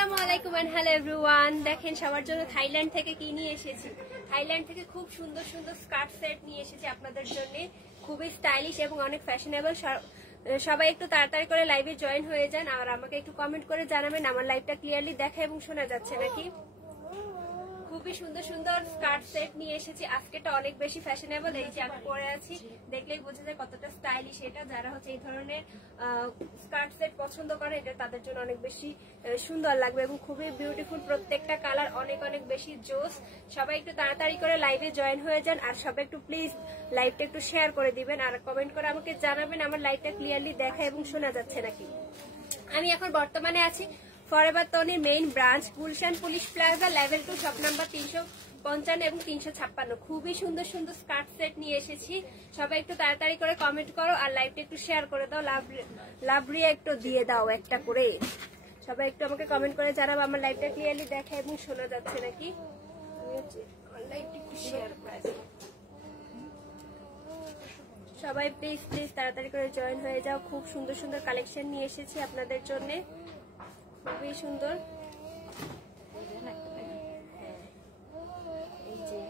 আসসালামু আলাইকুম and hello everyone. দেখেন সবার জন্য থাইল্যান্ড থেকে কি নিয়ে এসেছি। থাইল্যান্ড থেকে খুব সুন্দর সুন্দর স্কার্ট সেট নিয়ে এসেছি আপনাদের জন্য, খুবই স্টাইলিশ এবং অনেক ফ্যাশনেবল। সবাই একটু তাড়াতাড়ি করে লাইভে জয়েন হয়ে যান আর আমাকে একটু কমেন্ট করে জানাবেন আমার লাইভটা ক্লিয়ারলি দেখা এবং শোনা যাচ্ছে নাকি। খুবই সুন্দর সুন্দর স্কার্ট সেট নিয়ে এসেছি আজকেটা, অনেক বেশি ফ্যাশনেবল। এই যে আমি পরে আছি, দেখলেই বোঝা যায় কতটা স্টাইলিশ এটা। যারা হচ্ছে এই ধরনের স্কার্ট সেট পছন্দ করে এটা তাদের জন্য অনেক বেশি সুন্দর লাগবে এবং খুবই বিউটিফুল। প্রত্যেকটা কালার অনেক অনেক বেশি জোস। সবাই একটু তাড়াতাড়ি করে লাইভে জয়েন হয়ে যান আর সবাই একটু প্লিজ লাইভটা একটু শেয়ার করে দিবেন আর কমেন্ট করে আমাকে জানাবেন আমার লাইভটা ক্লিয়ারলি দেখা এবং শোনা যাচ্ছে নাকি। আমি এখন বর্তমানে আছি ফরএভার তনির main branch Gulshan police plaza level 2 shop number 355 এবং 356। খুবই সুন্দর সুন্দর স্কার্ট সেট নিয়ে এসেছি। সবাই একটু তাড়াতাড়ি করে কমেন্ট করো আর লাইভটা একটু শেয়ার করে দাও, লাভ একটু দিয়ে দাও একটা করে। সবাই একটু আমাকে কমেন্ট করে জানাবো আমার লাইভটা ক্লিয়ারলি দেখা এবং শোনা যাচ্ছে নাকি। লাইভটা একটু শেয়ার করে দাও। সবাই প্লিজ প্লিজ তাড়াতাড়ি করে জয়েন হয়ে যাও। খুব সুন্দর সুন্দর কালেকশন নিয়ে এসেছি আপনাদের জন্য, খুবই সুন্দর। এই যে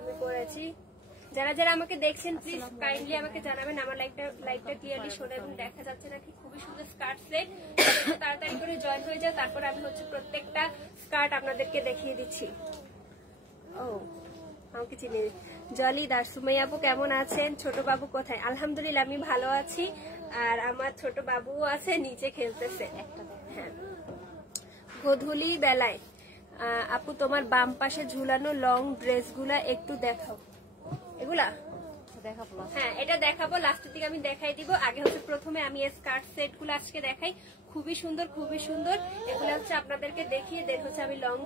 আমি পরেছি, যারা যারা আমাকে দেখছেন প্লিজ কাইন্ডলি আমাকে জানাবেন আমার লাইভটা ক্লিয়ারলি শোনা এবং দেখা যাচ্ছে নাকি। খুবই সুন্দর স্কার্ট সেট, তাড়াতাড়ি করে জয়েন হয়ে যাও। তারপর আমি হচ্ছে প্রত্যেকটা স্কার্ট আপনাদেরকে দেখিয়ে দিচ্ছি। ও আমাকে চিনি জলি দাস। সুমাইয়া আপু কেমন আছেন? ছোট বাবু কোথায়? আলহামদুলিল্লাহ আমি ভালো আছি আর আমার ছোট বাবুও আছে নিচে খেলতেছে। হ্যাঁ, গোধূলি বেলায় আপু তোমার বাম পাশে ঝুলানো লং ড্রেসগুলা একটু দেখাও। এগুলা দেখাবো? হ্যাঁ এটা দেখাবো, লাস্টের দিকে আমি দেখাই দিব। আগে হচ্ছে প্রথমে আমি এই স্কার্ট সেট গুলো আজকে দেখাই। খুবই সুন্দর খুবই সুন্দর। এগুলো হচ্ছে আপনাদেরকে দেখিয়ে দেন হচ্ছে আমি লং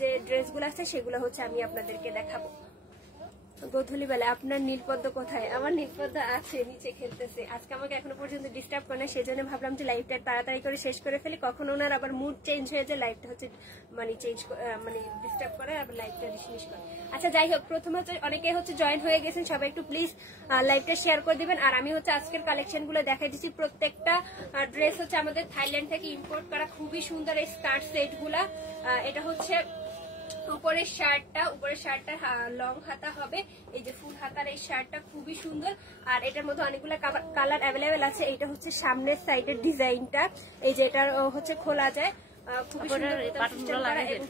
যে ড্রেস গুলো আছে সেগুলো হচ্ছে আমি আপনাদেরকে দেখাবো। গোধূলি বেলা আপনার নীলপদ্ম কোথায়? আমার নীলপদ্ম আছে নিচে খেলতেছে। আজকে আমাকে এখনো পর্যন্ত ডিস্টার্ব করে না, সেজন্য ভাবলাম যে লাইভটা তাড়াতাড়ি করে শেষ করে ফেলি। কখনো ওনার আবার মুড চেঞ্জ হয়ে যায়, লাইভটা হচ্ছে মানে ডিস্টার্ব করে আবার লাইভটা ডিসমিস করে। আচ্ছা যাই হোক, প্রথমে হচ্ছে অনেকে হচ্ছে জয়েন হয়ে গেছেন, সবাই একটু প্লিজ লাইভটা শেয়ার করে দিবেন আর আমি হচ্ছে আজকের কালেকশন গুলো দেখাই দিচ্ছি। প্রত্যেকটা ড্রেস হচ্ছে আমাদের থাইল্যান্ড থেকে ইম্পোর্ট করা, খুবই সুন্দর এই স্কার্ট সেট গুলা। এটা হচ্ছে উপরের শার্টটা লং হাতা হবে, এই যে ফুল হাতার এই শার্টটা খুবই সুন্দর। আর এটার মধ্যে অনেকগুলো কালার অ্যাভেলেবেল আছে। এটা হচ্ছে সামনের সাইডের ডিজাইনটা, এই যে এটা হচ্ছে খোলা যায়, খুবই সুন্দর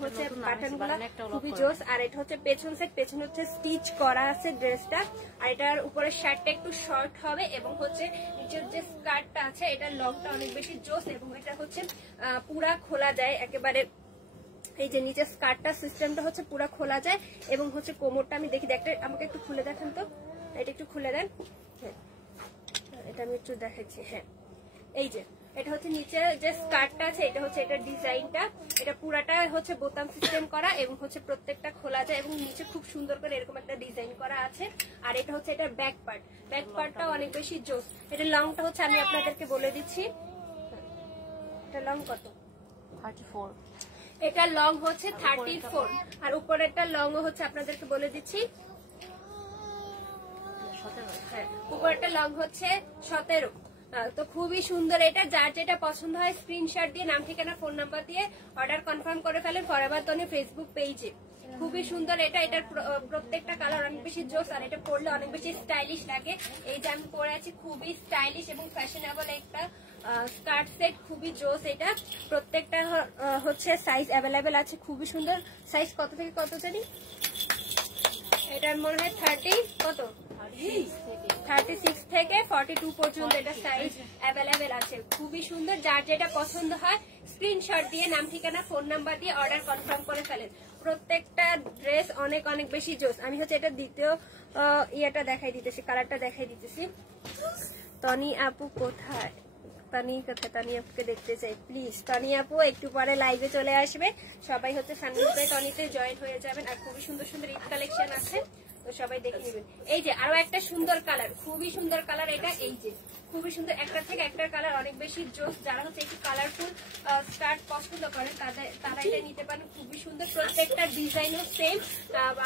হচ্ছে বাটনগুলো খুবই জোস। আর এটা হচ্ছে পেছন সাইড, পেছনে হচ্ছে স্টিচ করা আছে ড্রেসটা। আর এটার উপরের শার্টটা একটু শর্ট হবে এবং হচ্ছে নিচের যে স্কার্টটা আছে এটার লংটা অনেক বেশি জোস এবং এটা হচ্ছে পুরা খোলা যায় একেবারে। এই যে নিচের স্কার্টটা সিস্টেমটা হচ্ছে পুরো খোলা যায় এবং হচ্ছে কোমরটা আমি দেখি একটা আমাকে একটু খুলে দেখান তো, এটা একটু খুলে দেন। হ্যাঁ এটা আমি একটু দেখাচ্ছি। হ্যাঁ এই যে এটা হচ্ছে নিচে যে স্কার্টটা আছে এটা হচ্ছে এটা ডিজাইনটা, এটা পুরাটা হচ্ছে বোতাম সিস্টেম করা এবং হচ্ছে প্রত্যেকটা খোলা যায় এবং নিচে খুব সুন্দর করে এরকম একটা ডিজাইন করা আছে। আর এটা হচ্ছে এটার ব্যাক পার্টটাও অনেক বেশি জোস। এটা লংটা হচ্ছে আমি আপনাদেরকে বলে দিচ্ছি, এটা লং কত? 34। এটা লং হচ্ছে 34 আর উপরেরটা লং হচ্ছে আপনাদেরকে বলে দিচ্ছি 17। হ্যাঁ উপরেরটা লং হচ্ছে 17। তো খুবই সুন্দর। এটা যার যেটা পছন্দ হয় স্ক্রিনশট দিয়ে নাম ঠিকানা ফোন নাম্বার দিয়ে অর্ডার কনফার্ম করে ফেলেন ফরএভার তনি ফেসবুক পেজে। খুবই সুন্দর এটা, এটার প্রত্যেকটা কালার অনেক বেশি জোস আর এটা পরলে অনেক বেশি স্টাইলিশ লাগে। এই যে আমি পরে আছি, খুবই স্টাইলিশ এবং ফ্যাশনেবল একটা স্কার্ট সেট, খুবই জোস। এটা প্রত্যেকটা হচ্ছে সাইজ অ্যাভেলেবেল আছে, খুবই সুন্দর। সাইজ কত থেকে কত জানি? এটার মনে হয় 36 থেকে 42 পর্যন্ত এটা সাইজ অ্যাভেলেবেল আছে, খুবই সুন্দর। যার যেটা পছন্দ হয় স্ক্রিনশট দিয়ে নাম ঠিকানা ফোন নাম্বার দিয়ে অর্ডার কনফার্ম করে ফেলেন। প্রত্যেকটা ড্রেস অনেক অনেক বেশি জোস। আমি হচ্ছে এটা দ্বিতীয় ইয়েটা দেখাই দিতেছি, কালারটা দেখাই দিতেছি। তনি আপু কোথায়? তানি আপুকে দেখতে চাই প্লিজ। তানি আপু একটু পরে লাইভে চলে আসবে, সবাই হচ্ছে সানমিতে টনিতে জয়েন হয়ে যাবেন। আর খুবই সুন্দর সুন্দর ঈদ কালেকশন আছে, তো সবাই দেখে নেবেন। এই যে আরো একটা সুন্দর কালার, খুবই সুন্দর কালার এটা। এই যে খুবই সুন্দর, একটা থেকে একটা কালার অনেক বেশি জোস। যারা হচ্ছে একটু কালারফুল স্কার্ট পছন্দ করেন তারা এটা নিতে পারেন। খুবই সুন্দর, প্রত্যেকটা ডিজাইনও সেম।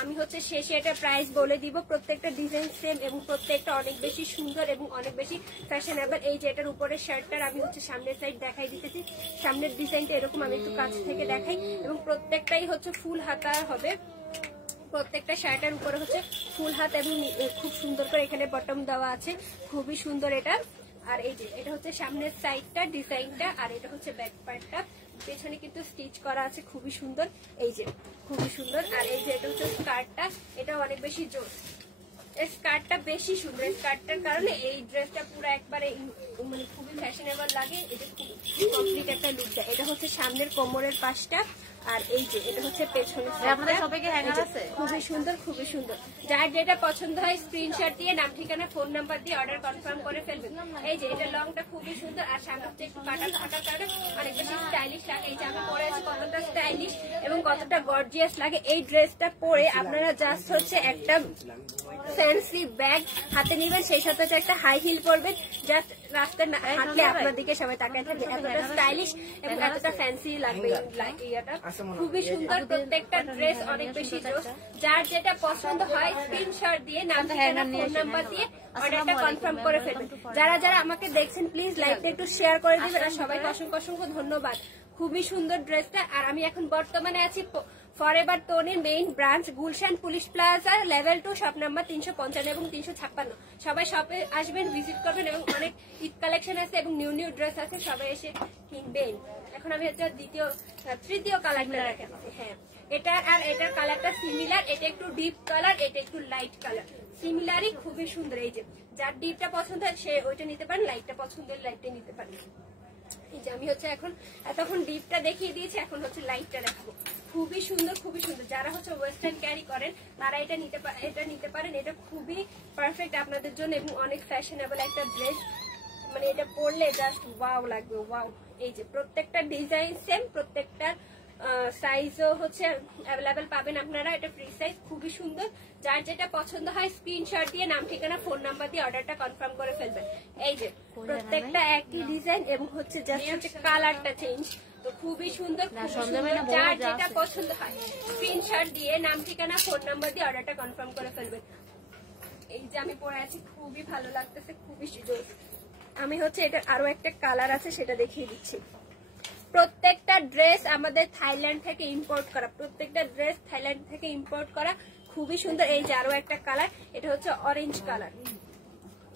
আমি হচ্ছে শেষে এটা প্রাইস বলে দিব। প্রত্যেকটা ডিজাইন সেম এবং প্রত্যেকটা অনেক বেশি সুন্দর এবং অনেক বেশি ফ্যাশনেবল। এই যে এটার উপরের শার্টটার আমি হচ্ছে সামনের সাইড দেখাই দিতেছি। সামনের ডিজাইনটা এরকম, আমি একটু কাছ থেকে দেখাই। এবং প্রত্যেকটাই হচ্ছে ফুল হাতা হবে, প্রত্যেকটা শার্টের উপরে হচ্ছে ফুল হাত এবং খুব সুন্দর করে এখানে বটম দেওয়া আছে, খুবই সুন্দর এটা। আর এই যে এটা হচ্ছে সামনের সাইডটা ডিজাইনটা, আর এটা হচ্ছে ব্যাক পার্টটা, পেছনে কিন্তু স্টিচ করা আছে, খুবই সুন্দর। এই যে খুবই সুন্দর। আর এই যে এটা হচ্ছে স্কার্টটা, এটা অনেক বেশি জোস। স্কার্টটা বেশি সুন্দর, স্কার্টটার কারণে এই ড্রেসটা পুরো একবারে মানে খুবই ফ্যাশনেবল লাগে। এটা খুব কমপ্লিট একটা লুক দেয়। এটা হচ্ছে সামনের কোমরের পাশটা, আর এই যে এটা হচ্ছে পেছনের খুবই সুন্দর, খুবই সুন্দর। যার যেটা পছন্দ হয় স্ক্রিনশট দিয়ে নাম ঠিকানা ফোন নাম্বার দিয়ে অর্ডার কনফার্ম করে ফেলবেন। এই যে এটা লংটা খুবই সুন্দর, আর সামনে হচ্ছে একটু কাটা থাকার কারণে অনেক বেশি স্টাইলিশ লাগে। এই যে আমি পরে আছি কতটা স্টাইলিশ এবং কতটা গর্জিয়াস লাগে। এই ড্রেসটা পরে আপনারা জাস্ট হচ্ছে একটা ফ্যান্সি ব্যাগ হাতে নিবেন, সেই সাথে একটা হাই হিল পরবেন, জাস্ট রাস্তায় হাঁটলে আপনার দিকে সবাই তাকায় থাকবে। এতটা স্টাইলিশ এবং এতটা ফ্যান্সি লাগবে ইয়াটা। খুবই সুন্দর, প্রত্যেকটা ড্রেস অনেক বেশি জোস। যার যেটা পছন্দ হয় স্ক্রিনশট দিয়ে নাম ঠিকানা ফোন নাম্বার দিয়ে অর্ডারটা কনফার্ম করে ফেলবেন। যারা যারা আমাকে দেখছেন প্লিজ লাইকটা একটু শেয়ার করে দিবেন। আর সবাইকে অসংখ্য অসংখ্য ধন্যবাদ। খুবই সুন্দর ড্রেসটা। আর আমি এখন বর্তমানে আছি ফরএভার তনির main branch Gulshan police plaza level 2 shop number 355 এবং 356। সবাই শপে আসবেন, ভিজিট করবেন এবং অনেক ঈদ কালেকশন আছে এবং নিউ নিউ ড্রেস আছে, সবাই এসে কিনবেন। এখন আমি হচ্ছে তৃতীয় কালারটা দেখাচ্ছি। হ্যাঁ, এটা আর এটার কালারটা সিমিলার, এটা একটু ডিপ কালার, এটা একটু লাইট কালার, সিমিলারই, খুবই সুন্দর। এই যে যার ডিপটা পছন্দ হয় সে ওইটা নিতে পারেন, লাইটটা পছন্দ হলে লাইটটা নিতে পারেন। এই যে আমি হচ্ছে এতক্ষণ ডিপটা দেখিয়ে দিয়েছি, এখন হচ্ছে লাইটটা দেখাবো। খুবই সুন্দর, খুবই সুন্দর। যারা হচ্ছে ওয়েস্টার্ন ক্যারি করেন তারা এটা নিতে পারেন। এটা খুবই পারফেক্ট আপনাদের জন্য এবং অনেক ফ্যাশনেবল একটা ড্রেস। মানে এটা পরলে জাস্ট ওয়াও লাগবে, ওয়াও। এই যে প্রত্যেকটা ডিজাইন সেম, প্রত্যেকটা সাইজও হচ্ছে অ্যাভেলেবেল পাবেন আপনারা। এটা ফ্রি সাইজ, খুবই সুন্দর। যার যেটা পছন্দ হয় স্ক্রিনশট দিয়ে নাম ঠিকানা ফোন নাম্বার দিয়ে অর্ডারটা কনফার্ম করে ফেলবেন। এই যে প্রত্যেকটা একই ডিজাইন এবং হচ্ছে জাস্ট হচ্ছে কালারটা চেঞ্জ। তো খুবই সুন্দর, যার যেটা পছন্দ হয় স্ক্রিনশট দিয়ে নাম ঠিকানা ফোন নাম্বার দিয়ে অর্ডারটা কনফার্ম করে ফেলবেন। এই যে আমি পরে আছি, খুবই ভালো লাগতেছে, খুবই সুন্দর। আমি হচ্ছে এটা আরো একটা কালার আছে সেটা দেখিয়ে দিচ্ছি। প্রত্যেকটা ড্রেস আমাদের থাইল্যান্ড থেকে ইম্পোর্ট করা, প্রত্যেকটা ড্রেস থাইল্যান্ড থেকে ইম্পোর্ট করা, খুবই সুন্দর। এই যে আরো একটা কালার, এটা হচ্ছে অরেঞ্জ কালার,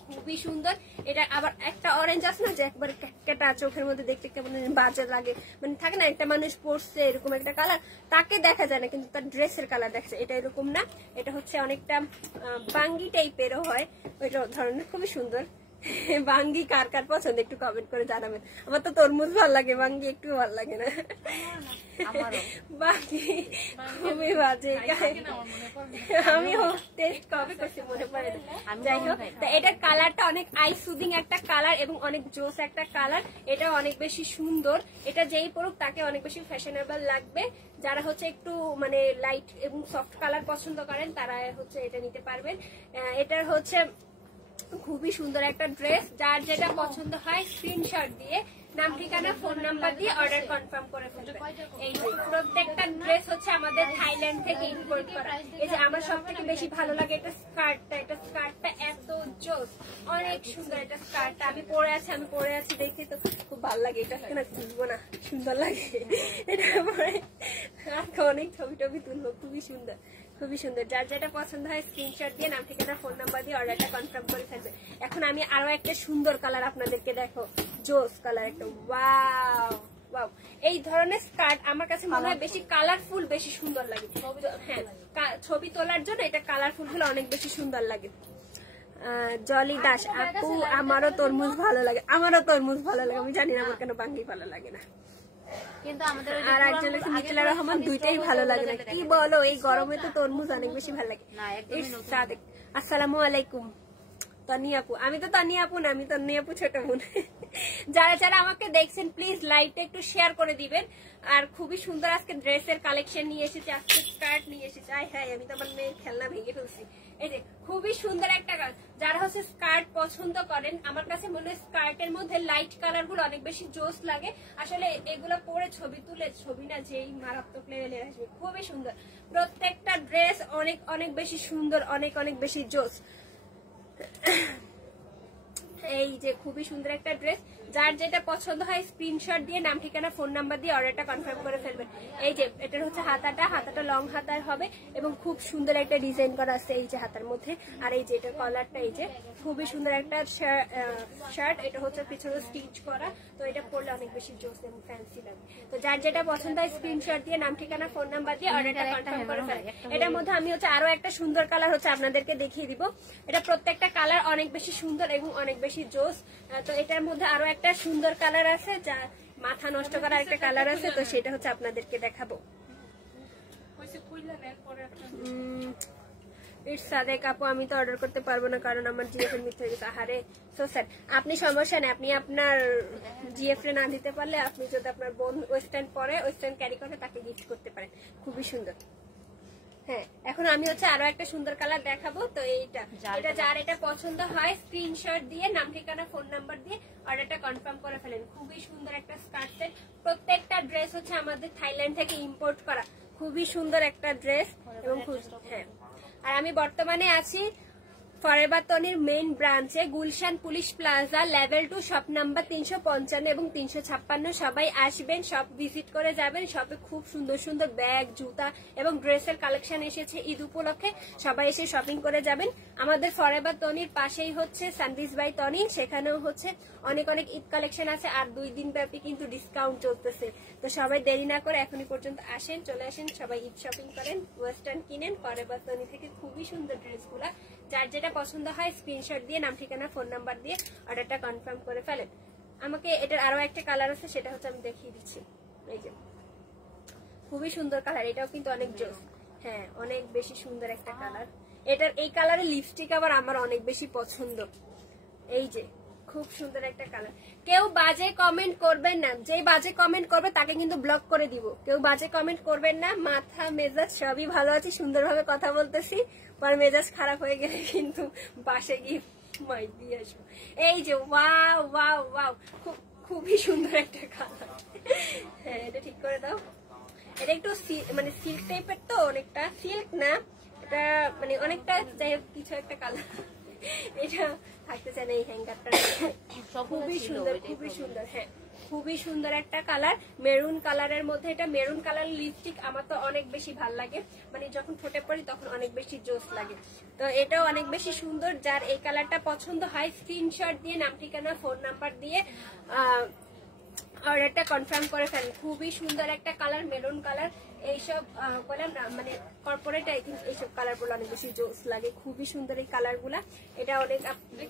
খুবই সুন্দর। এটা আবার একটা অরেঞ্জ আছে না যে একবার ক্যাটা চোখের মধ্যে দেখতে কেমন বাজে লাগে, মানে থাকে না একটা মানুষ পরছে এরকম একটা কালার, তাকে দেখা যায় না কিন্তু তার ড্রেসের কালার দেখছে। এটা এরকম না, এটা হচ্ছে অনেকটা বাঙ্গি টাইপেরও হয় ওই ধরনের, খুবই সুন্দর। বাঙ্গি কার কার পছন্দ একটু কমেন্ট করে জানাবেন। আমার তো তরমুজ ভালো লাগে, বাঙ্গি একটু ভালো লাগে না। বাঙ্গি খুবই বাজে, আমি টেস্ট কবে করছি মনে পড়ে না। যাই হোক, এটার কালারটা অনেক আই সুদিং একটা কালার এবং অনেক জোস একটা কালার। এটা অনেক বেশি সুন্দর, এটা যেই পরুক তাকে অনেক বেশি ফ্যাশনেবল লাগবে। যারা হচ্ছে একটু মানে লাইট এবং সফট কালার পছন্দ করেন তারা হচ্ছে এটা নিতে পারবেন। এটার হচ্ছে খুবই সুন্দর একটা ড্রেস। যার যেটা পছন্দ হয় স্ক্রিনশট দিয়ে নাম ঠিকানা ফোন নাম্বার দিয়ে অর্ডার কনফার্ম করে ফেলবেন। এই প্রত্যেকটা ড্রেস হচ্ছে আমাদের থাইল্যান্ড থেকে ইম্পোর্ট করা। এই যে আমার সব থেকে বেশি ভালো লাগে এটা স্কার্টটা, এটা স্কার্টটা এত জোস, অনেক সুন্দর এটা স্কার্টটা। আমি পরে আছি দেখি তো খুব ভালো লাগে। এটা কেন খুলবো না, সুন্দর লাগে। এটা পরে অনেক ছবি টবি তুলবো, খুবই সুন্দর, খুবই সুন্দর। যার যেটা পছন্দ হয় স্ক্রিনশট দিয়ে নাম ঠিকানা ফোন নাম্বার দিয়ে অর্ডারটা কনফার্ম করে ফেলবে। এখন আমি আরো একটা সুন্দর কালার আপনাদেরকে দেখো, জোস কালার একটা, ওয়াও ওয়াও। এই ধরনের স্কার্ট আমার কাছে মনে হয় বেশি কালারফুল বেশি সুন্দর লাগে। হ্যাঁ, ছবি তোলার জন্য এটা কালারফুল হলে অনেক বেশি সুন্দর লাগে। জলি দাস আপু, আমারও তরমুজ ভালো লাগে, আমারও তরমুজ ভালো লাগে। আমি জানি না আমার কেন বাঙ্গি ভালো লাগে না, কিন্তু আমাদের আর একজন আছে মিথিলা রহমান, দুইটাই ভালো লাগে না। কি বলো, এই গরমে তো তরমুজ অনেক বেশি ভালো লাগে। আসসালামু আলাইকুম তানিয়া আপু। আমি তো তানিয়া আপু না, আমি তানিয়া আপু ছোট বোন। যারা যারা আমাকে দেখছেন প্লিজ লাইভটা একটু শেয়ার করে দিবেন। আর খুবই সুন্দর আজকে ড্রেসের কালেকশন নিয়ে এসেছি, আজকে স্কার্ট নিয়ে এসেছি। হ্যাঁ, আমি তো আমার মেয়ের খেলনা ভেঙে ফেলছি। এই যে খুবই সুন্দর একটা কাজ। যারা হচ্ছে স্কার্ট পছন্দ করেন, আমার কাছে মনে হয় স্কার্টের মধ্যে লাইট কালার গুলো অনেক বেশি জোস লাগে। আসলে এগুলো পরে ছবি তুলে ছবি না যেই মারাত্মক লেভেলের আসবে, খুবই সুন্দর। প্রত্যেকটা ড্রেস অনেক অনেক বেশি সুন্দর, অনেক অনেক বেশি জোস। এই যে খুবই সুন্দর একটা ড্রেস, যার যেটা পছন্দ হয় স্ক্রিনশট দিয়ে নাম ঠিকানা ফোন নাম্বার দিয়ে অর্ডারটা কনফার্ম করে ফেলবেন। এই যে এটার হচ্ছে হাতাটা লং হাতার হবে এবং খুব সুন্দর একটা ডিজাইন করা আছে এই যে হাতার মধ্যে। আর এই যে এটার কলারটা এই যে খুবই সুন্দর একটা শার্ট, এটা হচ্ছে পিছনে স্টিচ করা। তো এটা পরলে অনেক বেশি জোস এবং ফ্যান্সি লাগে। তো যার যেটা পছন্দ হয় স্ক্রিনশট দিয়ে নাম ঠিকানা ফোন নাম্বার দিয়ে অর্ডারটা কনফার্ম করে ফেলবেন। এটার মধ্যে আমি হচ্ছে আরো একটা সুন্দর কালার হচ্ছে আপনাদেরকে দেখিয়ে দিব। এটা প্রত্যেকটা কালার অনেক বেশি সুন্দর এবং অনেক বেশি জোস। তো এটার মধ্যে আরো একটা সুন্দর কালার আছে, যা মাথা নষ্ট করা একটা কালার আছে, তো সেটা হচ্ছে আপনাদেরকে দেখাবো। ইটস সাদেক আপু, আমি তো অর্ডার করতে পারবো না কারণ আমার জিএফ এর মিথ্যে গেছে। আহারে সো স্যার, আপনি সমস্যা নেই, আপনি আপনার জিএফ এ না দিতে পারলে আপনি যদি আপনার বোন ওয়েস্টার্ন পরে ওয়েস্টার্ন ক্যারি করে তাকে গিফট করতে পারেন, খুবই সুন্দর। হ্যাঁ, এখন আমি হচ্ছে আরো একটা সুন্দর কালার দেখাবো। তো এটা যার এটা পছন্দ হয় স্ক্রিনশট দিয়ে নাম ঠিকানা ফোন নাম্বার দিয়ে অর্ডারটা কনফার্ম করে ফেলেন। খুবই সুন্দর একটা স্কার্ট সেট। প্রত্যেকটা ড্রেস হচ্ছে আমাদের থাইল্যান্ড থেকে ইম্পোর্ট করা, খুবই সুন্দর একটা ড্রেস এবং হ্যাঁ। আর আমি বর্তমানে আছি ফরএভার তনির মেইন ব্রাঞ্চে, Gulshan police plaza level 2 shop number 355 এবং 356। সবাই আসবেন, শপ ভিজিট করে যাবেন। শপে খুব সুন্দর সুন্দর ব্যাগ, জুতা এবং ড্রেসের কালেকশন এসেছে ঈদ উপলক্ষে, সবাই এসে শপিং করে যাবেন। আমাদের ফরএভার তনির পাশেই হচ্ছে সানভিজ বাই তনি, সেখানেও হচ্ছে অনেক অনেক ঈদ কালেকশন আছে। আর 2 দিন ব্যাপী কিন্তু ডিসকাউন্ট চলতেছে। তো সবাই দেরি না করে এখনই পর্যন্ত আসেন, চলে আসেন, সবাই ঈদ শপিং করেন, ওয়েস্টার্ন কিনেন ফরএভার তনি থেকে। খুবই সুন্দর ড্রেসগুলা, যার যেটা পছন্দ হয় স্ক্রিনশট দিয়ে নাম ঠিকানা ফোন নাম্বার দিয়ে অর্ডারটা কনফার্ম করে ফেলেন। আমাকে এটার আরো একটা কালার আছে, সেটা হচ্ছে আমি দেখিয়ে দিচ্ছি। এই যে খুবই সুন্দর কালার, এটাও কিন্তু অনেক জোস। হ্যাঁ, অনেক বেশি সুন্দর একটা কালার। এটার এই কালারের লিপস্টিক আবার আমার অনেক বেশি পছন্দ। এই যে খুব সুন্দর একটা কালার। কেউ বাজে কমেন্ট করবেন না, যে বাজে কমেন্ট করবে তাকে কিন্তু ব্লক করে দিব। কেউ বাজে কমেন্ট করবেন না। মাথা মেজাজ সবই ভালো আছে, সুন্দরভাবে কথা বলতেছি। পরে মেজাজ খারাপ হয়ে গেলে কিন্তু বাসে গিয়ে মাইক দিয়ে আসবো। এই যে ওয়াও ওয়াও ওয়াও, খুবই সুন্দর একটা কালার। হ্যাঁ, এটা ঠিক করে দাও। এটা একটু মানে সিল্ক টাইপের, তো অনেকটা সিল্ক না, এটা মানে অনেকটা যাই হোক কিছু একটা কালার। এটা থাকতে চায় না এই হ্যাঙ্গারটা। খুবই সুন্দর, খুবই সুন্দর। হ্যাঁ, খুবই সুন্দর একটা কালার, মেরুন কালারের মধ্যে। এটা মেরুন কালার লিপস্টিক আমার তো অনেক বেশি ভাল লাগে, মানে যখন ঠোঁটে পড়ি তখন অনেক বেশি জোস লাগে। তো এটাও অনেক বেশি সুন্দর। যার এই কালারটা পছন্দ হয় স্ক্রিনশট দিয়ে নাম ঠিকানা ফোন নাম্বার দিয়ে অর্ডারটা কনফার্ম করে ফেলেন। খুবই সুন্দর একটা কালার, মেরুন কালার। এইসব বললাম না, মানে কর্পোরেট আই থিঙ্ক এইসব কালার গুলো অনেক বেশি জোস লাগে। খুবই সুন্দর এই কালার গুলা। এটা অনেক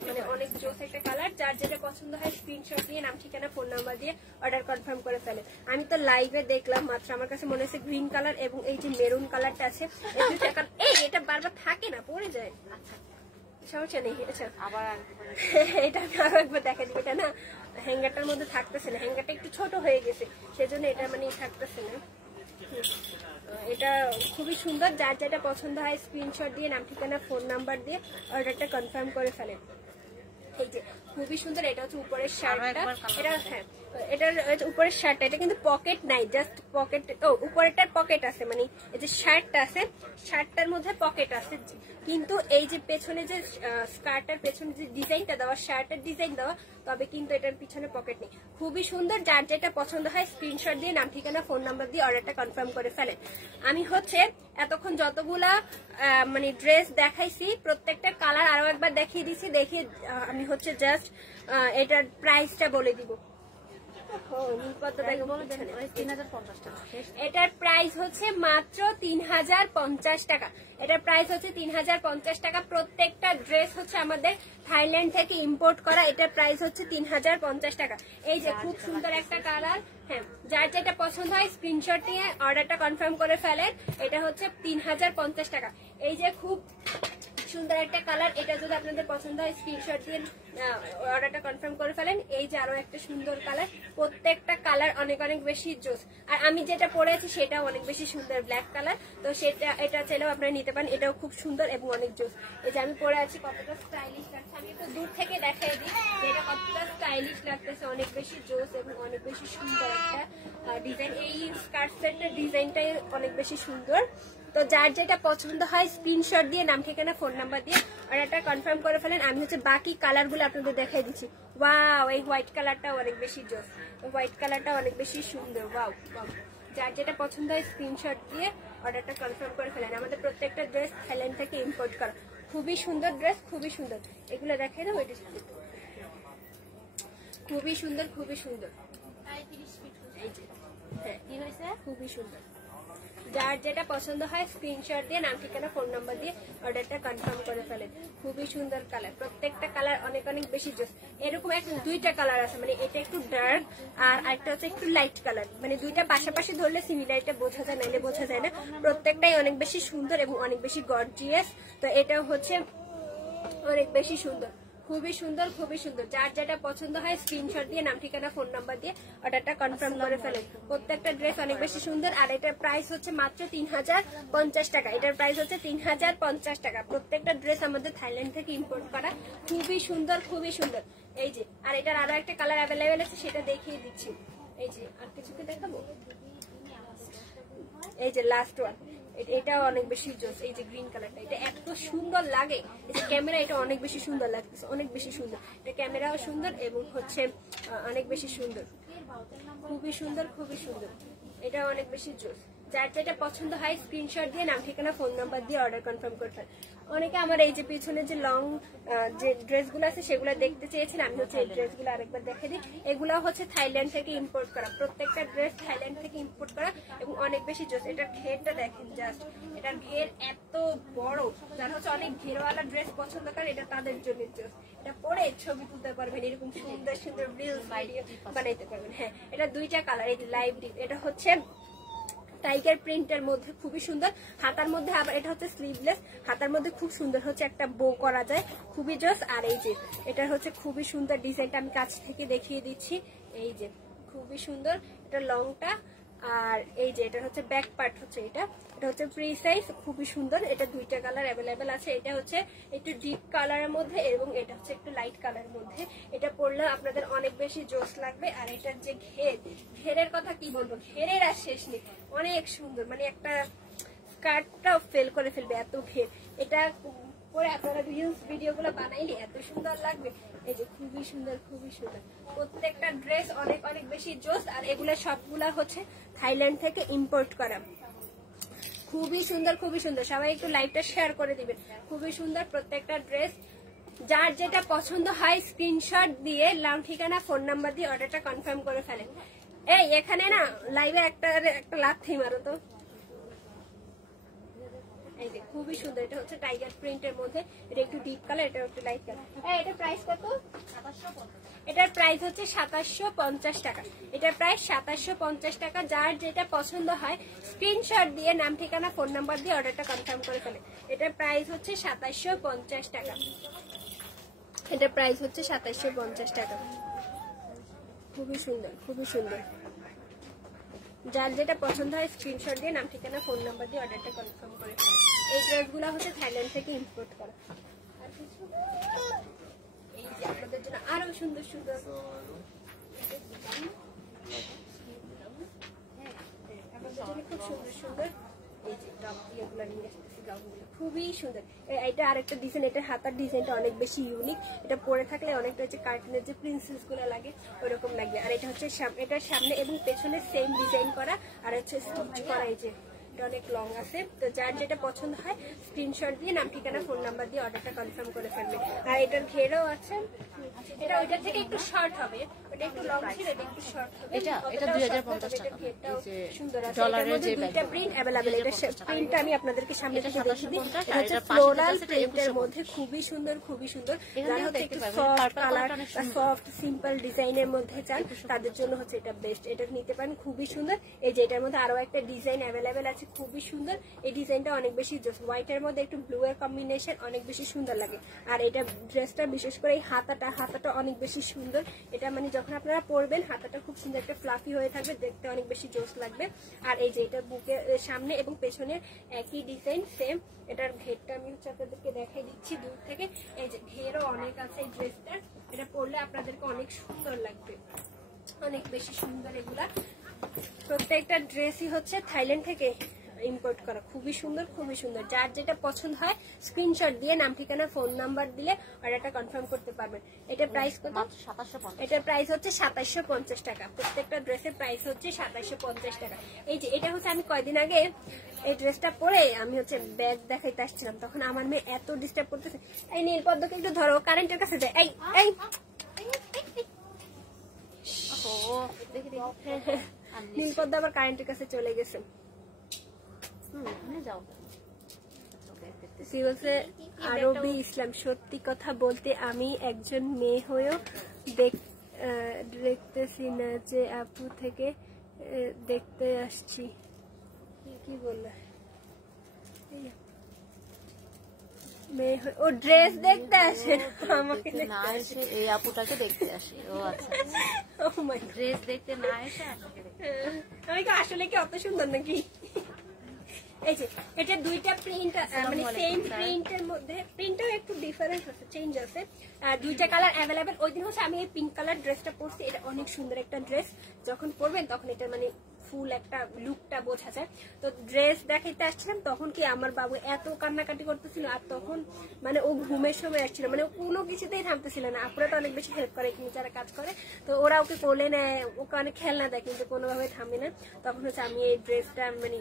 মানে অনেক জোস একটা কালার। যার যেটা পছন্দ হয় স্ক্রিনশট দিয়ে নাম ঠিকানা ফোন নাম্বার দিয়ে অর্ডার কনফার্ম করে ফেলেন। আমি তো লাইভে দেখলাম মাত্র, আমার কাছে মনে হচ্ছে গ্রিন কালার এবং এই যে মেরুন কালারটা আছে, এই এটা বারবার থাকে না, পড়ে যায়। আচ্ছা, সমস্যা নেই। আচ্ছা, এটা আমি আরো একবার দেখা দিই। এটা না হ্যাঙ্গারটার মধ্যে থাকতেছে না, হ্যাঙ্গারটা একটু ছোট হয়ে গেছে, সেজন্য এটা মানে থাকতেছে না। এটা খুবই সুন্দর। যার যেটা পছন্দ হয় স্ক্রিনশট দিয়ে নাম ঠিকানা ফোন নাম্বার দিয়ে অর্ডারটা কনফার্ম করে ফেলেন। এই যে খুবই সুন্দর। এটা হচ্ছে উপরের শার্টটা। এটা হ্যাঁ, এটার উপরের শার্টটা, এটা কিন্তু পকেট নাই, জাস্ট পকেট। ও, উপরেরটার পকেট আছে, মানে এই যে শার্টটা আছে, শার্টটার মধ্যে পকেট আছে, কিন্তু এই যে পেছনে যে স্কার্টের পেছনে যে ডিজাইনটা দেওয়া, শার্টের ডিজাইন দেওয়া, তবে কিন্তু এটার পিছনে পকেট নেই। খুবই সুন্দর। যার যেটা পছন্দ হয় স্ক্রিনশট দিয়ে নাম ঠিকানা ফোন নাম্বার দিয়ে অর্ডারটা কনফার্ম করে ফেলেন। আমি হচ্ছে এতক্ষণ যতগুলা মানে ড্রেস দেখাইছি প্রত্যেকটা কালার আরো একবার দেখিয়ে দিছি। দেখিয়ে আমি হচ্ছে জাস্ট এটার প্রাইসটা বলে দিব। এটার প্রাইস হচ্ছে মাত্র 3050 টাকা। এটার প্রাইস হচ্ছে 3050 টাকা। প্রত্যেকটা ড্রেস হচ্ছে আমাদের থাইল্যান্ড থেকে ইম্পোর্ট করা। এটার প্রাইস হচ্ছে 3050 টাকা। এই যে খুব সুন্দর একটা কালার। হ্যাঁ, যার যেটা পছন্দ হয় স্ক্রিনশট নিয়ে অর্ডারটা কনফার্ম করে ফেলেন। এটা হচ্ছে 3050 টাকা। এই যে খুব সুন্দর একটা কালার। এটা যদি আপনাদের পছন্দ হয় স্ক্রিনশট দিয়ে অর্ডারটা কনফার্ম করে ফেলেন। এই যে আরো একটা সুন্দর কালার, প্রত্যেকটা কালার অনেক অনেক বেশি জোস। আর আমি যেটা পরে আছি সেটাও অনেক বেশি সুন্দর, ব্ল্যাক কালার। তো সেটা এটা চাইলেও আপনারা নিতে পারেন, এটাও খুব সুন্দর এবং অনেক জোস। এই যে আমি পরে আছি, কতটা স্টাইলিশ লাগছে, আমি একটু দূর থেকে দেখাই দিই যে এটা কতটা স্টাইলিশ লাগতেছে, অনেক বেশি জোস এবং অনেক বেশি সুন্দর একটা ডিজাইন। এই স্কার্ট সেটের ডিজাইনটাই অনেক বেশি সুন্দর। তো যার যেটা পছন্দ হয় স্ক্রিনশট দিয়ে নাম ঠিকানা ফোন নাম্বার দিয়ে অর্ডারটা কনফার্ম করে ফেলেন। আমি হচ্ছে বাকি কালারগুলো আপনাদের দেখাই দিচ্ছি। ওয়াও, এই হোয়াইট কালারটা অনেক বেশি জোস, হোয়াইট কালারটা অনেক বেশি সুন্দর। ওয়াও ওয়াও, যার যেটা পছন্দ হয় স্ক্রিনশট দিয়ে অর্ডারটা কনফার্ম করে ফেলেন। আমাদের প্রত্যেকটা ড্রেস থাইল্যান্ড থেকে ইম্পোর্ট করা, খুবই সুন্দর ড্রেস, খুবই সুন্দর। এগুলো দেখাই দাও, এটা খুবই সুন্দর, খুবই সুন্দর। এই যে হ্যাঁ, কি হয়েছে, খুবই সুন্দর। যার যেটা পছন্দ হয় স্ক্রিনশট দিয়ে নাম ঠিকানা ফোন নাম্বার দিয়ে অর্ডারটা কনফার্ম করে ফেলেন। খুবই সুন্দর কালার, প্রত্যেকটা কালার অনেক অনেক বেশি জোস। এরকম দুইটা কালার আছে, মানে এটা একটু ডার্ক আর একটা হচ্ছে একটু লাইট কালার, মানে দুইটা পাশাপাশি ধরলে সিমিলারিটা বোঝা যায়, নাইলে বোঝা যায় না। প্রত্যেকটাই অনেক বেশি সুন্দর এবং অনেক বেশি গর্জিয়াস। তো এটাও হচ্ছে অনেক বেশি সুন্দর, খুবই সুন্দর, খুবই সুন্দর। যার যেটা পছন্দ হয় স্ক্রিনশট দিয়ে নাম ঠিকানা ফোন নাম্বার দিয়ে অর্ডারটা কনফার্ম করে ফেলেন। প্রত্যেকটা ড্রেস অনেক বেশি সুন্দর। আর এটার প্রাইস হচ্ছে মাত্র 3050 টাকা। এটার প্রাইস হচ্ছে 3050 টাকা। প্রত্যেকটা ড্রেস আমাদের থাইল্যান্ড থেকে ইম্পোর্ট করা, খুবই সুন্দর, খুবই সুন্দর। এই যে আর এটার আরো একটা কালার অ্যাভেলেবেল আছে, সেটা দেখিয়ে দিচ্ছি। এই যে আর কিছুকে দেখাবো, এই যে লাস্ট ওয়ান, এটাও অনেক বেশি জোস। এই যে গ্রিন কালারটা, এটা এত সুন্দর লাগে, এই যে ক্যামেরা এটা অনেক বেশি সুন্দর লাগতেছে, অনেক বেশি সুন্দর। এটা ক্যামেরাও সুন্দর এবং হচ্ছে অনেক বেশি সুন্দর, খুবই সুন্দর, খুবই সুন্দর। এটা অনেক বেশি জোস। যার যেটা পছন্দ হয় স্ক্রিনশট দিয়ে নাম ঠিকানা ফোন নাম্বার দিয়ে অর্ডার কনফার্ম করতে হয়। অনেকে আমার এই যে পিছনে যে লং যে ড্রেসগুলো আছে সেগুলো দেখতে চেয়েছেন, আমি হচ্ছে এই ড্রেসগুলো আরেকবার দেখে দিই। এগুলো হচ্ছে থাইল্যান্ড থেকে ইম্পোর্ট করা, প্রত্যেকটা ড্রেস থাইল্যান্ড থেকে ইম্পোর্ট করা এবং অনেক বেশি জোস। এটার ঘেরটা দেখেন জাস্ট, এটার ঘের এত বড়, যারা হচ্ছে অনেক ঘেরওয়ালা ড্রেস পছন্দ করে এটা তাদের জন্য জোস। এটা পরে ছবি তুলতে পারবেন, এরকম সুন্দর সুন্দর রিলস ভিডিও বানাইতে পারবেন। হ্যাঁ, এটা দুইটা কালার, এই যে লাইভ ডিপ, এটা হচ্ছে টাইগার প্রিন্টের মধ্যে খুবই সুন্দর। হাতার মধ্যে আবার এটা হচ্ছে স্লিভলেস, হাতার মধ্যে খুব সুন্দর হচ্ছে একটা বো করা যায়, খুবই জোস। আর এই যে এটা হচ্ছে খুবই সুন্দর ডিজাইনটা, আমি কাছ থেকে দেখিয়ে দিচ্ছি। এই যে খুবই সুন্দর, এটা লংটা। আর এই যে এটা হচ্ছে ব্যাক পার্ট, হচ্ছে এটা হচ্ছে ফ্রি সাইজ, খুবই সুন্দর। এটা দুইটা কালার অ্যাভেলেবেল আছে, এটা হচ্ছে একটু ডিপ কালারের মধ্যে এবং এটা হচ্ছে একটু লাইট কালারের মধ্যে। এটা পরলে আপনাদের অনেক বেশি জোস লাগবে। আর এটার যে ঘেরের কথা কি বলবো, ঘেরের আর শেষ নেই, অনেক সুন্দর, মানে একটা স্কার্টটাও ফেল করে ফেলবে এত ঘের। এটা পরে আপনারা রিলস ভিডিওগুলো বানাইলে এত সুন্দর লাগবে। এই যে খুবই সুন্দর, খুবই সুন্দর। প্রত্যেকটা ড্রেস অনেক অনেক বেশি জোস। আর এগুলা সবগুলা হচ্ছে থাইল্যান্ড থেকে ইম্পোর্ট করা, খুবই সুন্দর, খুবই সুন্দর। সবাই একটু লাইভটা শেয়ার করে দিবেন, খুবই সুন্দর প্রত্যেকটা ড্রেস। যার যেটা পছন্দ হয় স্ক্রিনশট দিয়ে নাম ঠিকানা ফোন নাম্বার দিয়ে অর্ডারটা কনফার্ম করে ফেলেন। এই এখানে না লাইভে একটা লাথি মারো তো। এই যে খুবই সুন্দর, এটা হচ্ছে টাইগার প্রিন্টের মধ্যে, এটা একটু ডিপ কালার, এটা একটু লাইট কালার। এটা প্রাইস কত? এটার প্রাইস হচ্ছে 2750 টাকা। এটার প্রাইস 2750 টাকা। যার যেটা পছন্দ হয় স্ক্রিনশট দিয়ে নাম ঠিকানা ফোন নাম্বার দিয়ে অর্ডারটা কনফার্ম করে ফেলে। এটার প্রাইস হচ্ছে 2750 টাকা। এটার প্রাইস হচ্ছে 2750 টাকা। খুবই সুন্দর, খুবই সুন্দর। যার যেটা পছন্দ হয় স্ক্রিনশট দিয়ে নাম ঠিকানা ফোন নাম্বার দিয়ে অর্ডারটা কনফার্ম করে ফেলে। এই ড্রেসগুলো হচ্ছে থাইল্যান্ড থেকে ইম্পোর্ট করা। আর কিছু এই যে আপনাদের জন্য আরো সুন্দর সুন্দর খুব সুন্দর সুন্দর এই যে এগুলো নিয়ে আসতেছি, গাউনগুলো খুবই সুন্দর। এটা আরেকটা ডিজাইন, এটা হাতার ডিজাইনটা অনেক বেশি ইউনিক। এটা পরে থাকলে অনেকটা হচ্ছে কার্টুনের যে প্রিন্সেস গুলো লাগে ওইরকম লাগবে। আর এটা হচ্ছে এটার সামনে এবং পেছনে সেম ডিজাইন করা, আর হচ্ছে স্টিচ করা। এই যে এটা অনেক লং আছে। তো যার যেটা পছন্দ হয় স্ক্রিনশট দিয়ে নাম ঠিকানা ফোন নাম্বার দিয়ে অর্ডারটা কনফার্ম করে ফেলবে। আর এটার ঘেরও আছে, এটা ওইটা থেকে একটু শর্ট হবে, ওটা একটু লং ছিল, এটা একটু শর্ট হবে। এটা 2050 টাকা। সুন্দর আছে, ডলারের যে দুইটা প্রিন্ট अवेलेबल। এটা প্রিন্টটা আমি আপনাদেরকে সামনে থেকে দেখিয়ে দিই। 750 এটা হচ্ছে ফ্লোরাল প্রিন্টের মধ্যে খুবই সুন্দর, খুবই সুন্দর। যারা হচ্ছে একটু সফট কালার বা সফট সিম্পল ডিজাইনের মধ্যে চান তাদের জন্য হচ্ছে এটা বেস্ট। এটা নিতে পারেন, খুবই সুন্দর। এই যে এটার মধ্যে আরো একটা ডিজাইন अवेलेबल আছে, খুবই সুন্দর। এই ডিজাইনটা অনেক বেশি জোস, হোয়াইটের মধ্যে একটু ব্লু এর কম্বিনেশন, অনেক বেশি সুন্দর লাগে। আর এটা ড্রেসটা বিশেষ করে এই হাতাটা অনেক বেশি সুন্দর। এটা মানে যখন আপনারা পরবেন হাতাটা খুব সুন্দর একটা ফ্লাফি হয়ে থাকবে, দেখতে অনেক বেশি জোস লাগবে। আর এই যে এটা বুকের সামনে এবং পেছনের একই ডিজাইন সেম। এটার ঘেরটা আমি হচ্ছে আপনাদেরকে দেখাই দিচ্ছি দূর থেকে। এই যে ঘেরও অনেক আছে এই ড্রেসটার, এটা পরলে আপনাদেরকে অনেক সুন্দর লাগবে, অনেক বেশি সুন্দর। এগুলা প্রত্যেকটা ড্রেসই হচ্ছে থাইল্যান্ড থেকে ইম্পোর্ট করা, খুবই সুন্দর, খুবই সুন্দর। যার যেটা পছন্দ হয় স্ক্রিনশট দিয়ে নাম ঠিকানা ফোন নাম্বার দিলে অর্ডারটা কনফার্ম করতে পারবেন। এটা প্রাইস কত? 2750। এটার প্রাইস হচ্ছে 2750 টাকা। প্রত্যেকটা ড্রেসের প্রাইস হচ্ছে 2750 টাকা। এই যে এটা হচ্ছে আমি কয়দিন আগে এই ড্রেসটা পরে আমি হচ্ছে ব্যাগ দেখাইতে আসছিলাম, তখন আমার মেয়ে এত ডিস্টার্ব করতেছে। এই নীল পদ্মকে একটু ধরো, কারেন্টের কাছে যায়। এই এই নীল পদ্ম আবার কারেন্টের কাছে চলে গেছে। আরবি ইসলাম, সত্যি কথা বলতে আমি একজন মেয়ে হয়েও দেখতেছি না যে আপু থেকে দেখতে আসছি। কি বললো মেয়ে ও ড্রেস দেখতে আসে, আমাকে না এসে এই আপুটাকে দেখতে আসে। ও আচ্ছা, ড্রেস দেখতে না এসে আমি তো আসলে কি অত সুন্দর নাকি? এই যে এটা দুইটা প্রিন্ট মানে সেম প্রিন্টের মধ্যে, প্রিন্টটাও একটু ডিফারেন্স আছে, চেঞ্জ আছে। দুইটা কালার अवेलेबल। ওই দিন হচ্ছে আমি এই পিঙ্ক কালার ড্রেসটা পরছি, এটা অনেক সুন্দর একটা ড্রেস। যখন পরবেন তখন এটা মানে ফুল একটা লুকটা বোঝা যায়। তো ড্রেস দেখাইতে আসছিলাম তখন কি আমার বাবু এত কান্নাকাটি করতেছিল, আর তখন মানে ও ঘুমের সময় আসছিল, মানে কোনো কিছুতেই থামতেছিল না। আপুরা তো অনেক বেশি হেল্প করে এখানে যারা কাজ করে, তো ওরা ওকে কোলে নেয়, ওকে অনেক খেলনা দেয়, কিন্তু কোনোভাবে থামে না। তখন হচ্ছে আমি এই ড্রেসটা মানে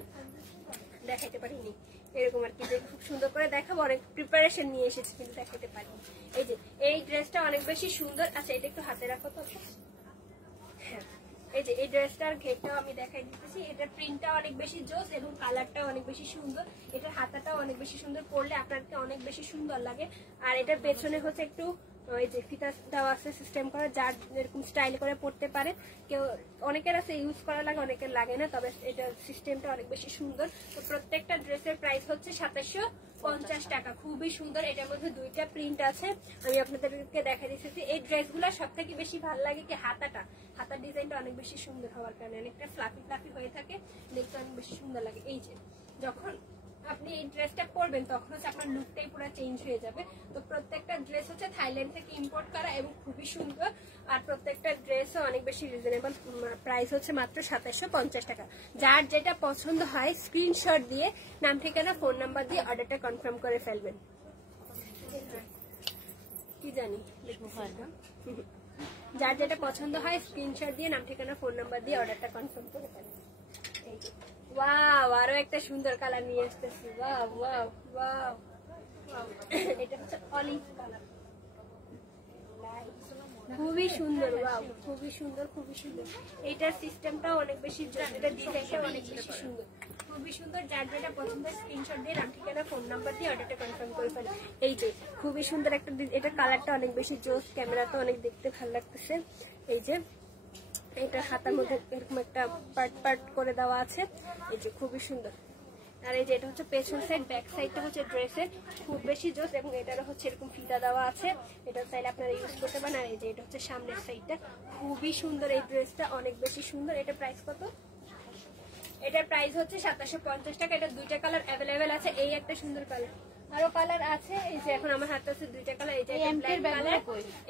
দেখাইতে পারিনি, এরকম আর কি, যে খুব সুন্দর করে দেখাবো, অনেক প্রিপারেশন নিয়ে এসেছি কিন্তু দেখাতে পারিনি। এই যে এই ড্রেসটা অনেক বেশি সুন্দর। আচ্ছা এটা একটু হাতে রাখো তো। হ্যাঁ এই যে এই ড্রেসটার ঘেরটাও আমি দেখাই দিতেছি। এটার প্রিন্টটা অনেক বেশি জোস এবং কালারটাও অনেক বেশি সুন্দর। এটার হাতাটাও অনেক বেশি সুন্দর, পরলে আপনাকে অনেক বেশি সুন্দর লাগে। আর এটার পেছনে হচ্ছে একটু ওই যে ফিতা দেওয়া আছে সিস্টেম করা, যার এরকম স্টাইল করে পড়তে পারে। কেউ অনেকের আছে ইউজ করা লাগে, অনেকের লাগে না, তবে এটার সিস্টেমটা অনেক বেশি সুন্দর। তো প্রত্যেকটা ড্রেসের প্রাইস হচ্ছে 2750 টাকা। খুবই সুন্দর। এটার মধ্যে দুইটা প্রিন্ট আছে, আমি আপনাদেরকে দেখা দিচ্ছি। এই ড্রেসগুলো সব থেকে বেশি ভালো লাগে কি হাতার ডিজাইনটা অনেক বেশি সুন্দর হওয়ার কারণে, অনেকটা ফ্লাফি হয়ে থাকে, দেখতে অনেক বেশি সুন্দর লাগে। এই যে যখন আপনি এই ড্রেসটা পরবেন তখন হচ্ছে আপনার লুকটাই পুরো চেঞ্জ হয়ে যাবে। তো প্রত্যেকটা ড্রেস হচ্ছে থাইল্যান্ড থেকে ইম্পোর্ট করা এবং খুবই সুন্দর। আর প্রত্যেকটা ড্রেসও অনেক বেশি রিজনেবল, প্রাইস হচ্ছে মাত্র 2750 টাকা। যার যেটা পছন্দ হয় স্ক্রিনশট দিয়ে নাম ঠিকানা ফোন নাম্বার দিয়ে অর্ডারটা কনফার্ম করে ফেলবেন। কি জানি যার যেটা পছন্দ হয় স্ক্রিনশট দিয়ে নাম ঠিকানা ফোন নাম্বার দিয়ে অর্ডারটা কনফার্ম করে ফেলবেন। ওয়াও, আরো একটা সুন্দর কালার নিয়ে আসতেছি। ওয়াও ওয়াও ওয়াও, এটা হচ্ছে অলিভ কালার, খুবই সুন্দর। ওয়াও, খুবই সুন্দর, খুবই সুন্দর। এইটার সিস্টেমটাও অনেক বেশি, এটা ডিজাইনটাও অনেক বেশি সুন্দর, খুবই সুন্দর। যার যেটা পছন্দ স্ক্রিনশট দিয়ে নাম ঠিকানা ফোন নাম্বার দিয়ে অর্ডারটা কনফার্ম করে ফেলেন। এই যে খুবই সুন্দর একটা, এটা কালারটা অনেক বেশি জোস, ক্যামেরাতে অনেক দেখতে ভালো লাগতেছে। এই যে এটা হাতার মধ্যে এরকম একটা পার্ট করে দেওয়া আছে, এই যে খুবই সুন্দর। আর এই যে এটা হচ্ছে পেছন সাইড, ব্যাক সাইডটা হচ্ছে ড্রেসের খুব বেশি জোস, এবং এটারও হচ্ছে এরকম ফিতা দেওয়া আছে, এটা চাইলে আপনারা ইউজ করতে পারেন। আর এই যে এটা হচ্ছে সামনের সাইডটা, খুবই সুন্দর। এই ড্রেসটা অনেক বেশি সুন্দর। এটা প্রাইস কত? এটার প্রাইস হচ্ছে 2750 টাকা। এটা দুইটা কালার अवेलेबल আছে, এই একটা সুন্দর কালার, আরো কালার আছে। এই যে এখন আমার হাতে আছে দুইটা কালার, এই যে ব্ল্যাক কালার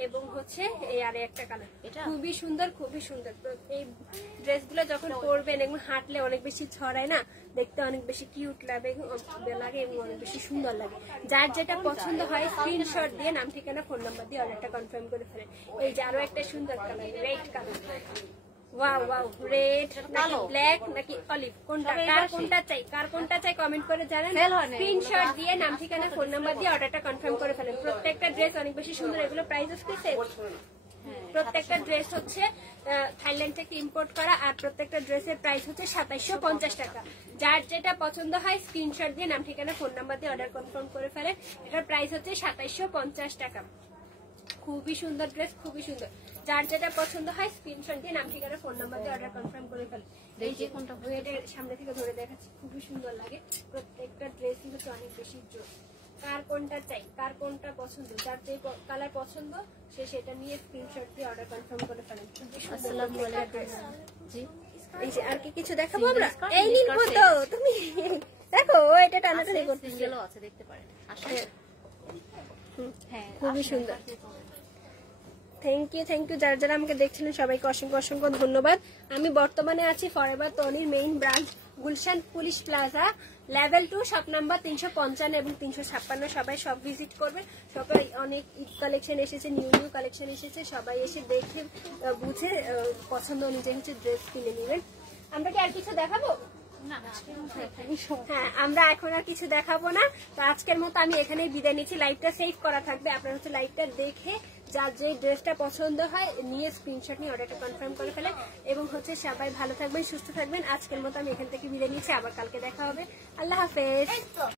এবং হচ্ছে এই আরে একটা কালার, খুবই সুন্দর, খুবই সুন্দর। এই ড্রেসগুলো যখন পরবেন এবং হাঁটলে অনেক বেশি ছড়ায় না, দেখতে অনেক বেশি কিউট লাগে এবং অনেক বেশি সুন্দর লাগে। যার যেটা পছন্দ হয় স্ক্রিনশট দিয়ে নাম ঠিকানা ফোন নাম্বার দিয়ে অর্ডারটা কনফার্ম করে ফেলেন। এই যে আরো একটা সুন্দর colour, red colour, wow wow, red নাকি ব্ল্যাক নাকি অলিভ, কোনটা কার কোনটা চাই কমেন্ট করে জানান। স্ক্রিনশট দিয়ে নাম ঠিকানা ফোন নাম্বার দিয়ে অর্ডারটা কনফার্ম করে ফেলেন। প্রত্যেকটা ড্রেস অনেক বেশি সুন্দর, এগুলো প্রাইস কি সেম? প্রত্যেকটা ড্রেস হচ্ছে থাইল্যান্ড থেকে ইম্পোর্ট করা, আর প্রত্যেকটা ড্রেসের প্রাইস হচ্ছে 2750 টাকা। যার যেটা পছন্দ হয় স্ক্রিনশট দিয়ে নাম ঠিকানা ফোন নাম্বার দিয়ে অর্ডার কনফার্ম করে ফেলেন। এটার প্রাইস হচ্ছে 2750 টাকা। খুবই সুন্দর ড্রেস, খুবই সুন্দর। যার যেটা পছন্দ হয় স্ক্রিনশট দিয়ে নাম ঠিকানা ফোন নাম্বার দিয়ে অর্ডার কনফার্ম করে ফেলেন। এই যে কোনটা ওয়েটের সামনে থেকে ধরে দেখাচ্ছি, খুবই সুন্দর লাগে। প্রত্যেকটা ড্রেসই হচ্ছে অনেক বেশি জোর। কার কোনটা চাই, কার কোনটা পছন্দ, যার যে কালার পছন্দ সে সেটা নিয়ে স্ক্রিনশট দিয়ে অর্ডার কনফার্ম করে ফেলেন। আসসালামু আলাইকুম। জি, এই যে আর কি কিছু দেখাবো আমরা? এই নিন তো তুমি দেখো, এটা টানাটানি করতে সিঙ্গেলও আছে, দেখতে পারেন। আসলে হ্যাঁ খুবই সুন্দর। থ্যাংক ইউ যারা যারা আমাকে দেখছিলেন সবাইকে অসংখ্য অসংখ্য ধন্যবাদ। আমি বর্তমানে আছি ফরএভার তনির main branch Gulshan police plaza level 2 shop number 355 এবং 356। সবাই সব ভিজিট করবেন। সবাই অনেক ঈদ কালেকশন এসেছে, নিউ কালেকশন এসেছে, সবাই এসে দেখে বুঝে পছন্দ অনুযায়ী হচ্ছে ড্রেস কিনে নেবেন। আমরা কি আর কিছু দেখাবো? হ্যাঁ, আমরা এখন আর কিছু দেখাবো না। তো আজকের মতো আমি এখানেই বিদায় নিচ্ছি। লাইভটা সেভ করা থাকবে, আপনারা হচ্ছে লাইভটা দেখে যার যে ড্রেসটা পছন্দ হয় নিয়ে স্ক্রিনশট নিয়ে অর্ডারটা কনফার্ম করে ফেলেন। এবং হচ্ছে সবাই ভালো থাকবেন, সুস্থ থাকবেন। আজকের মতো আমি এখান থেকে বিদায় নিচ্ছি, আবার কালকে দেখা হবে। আল্লাহ হাফেজ।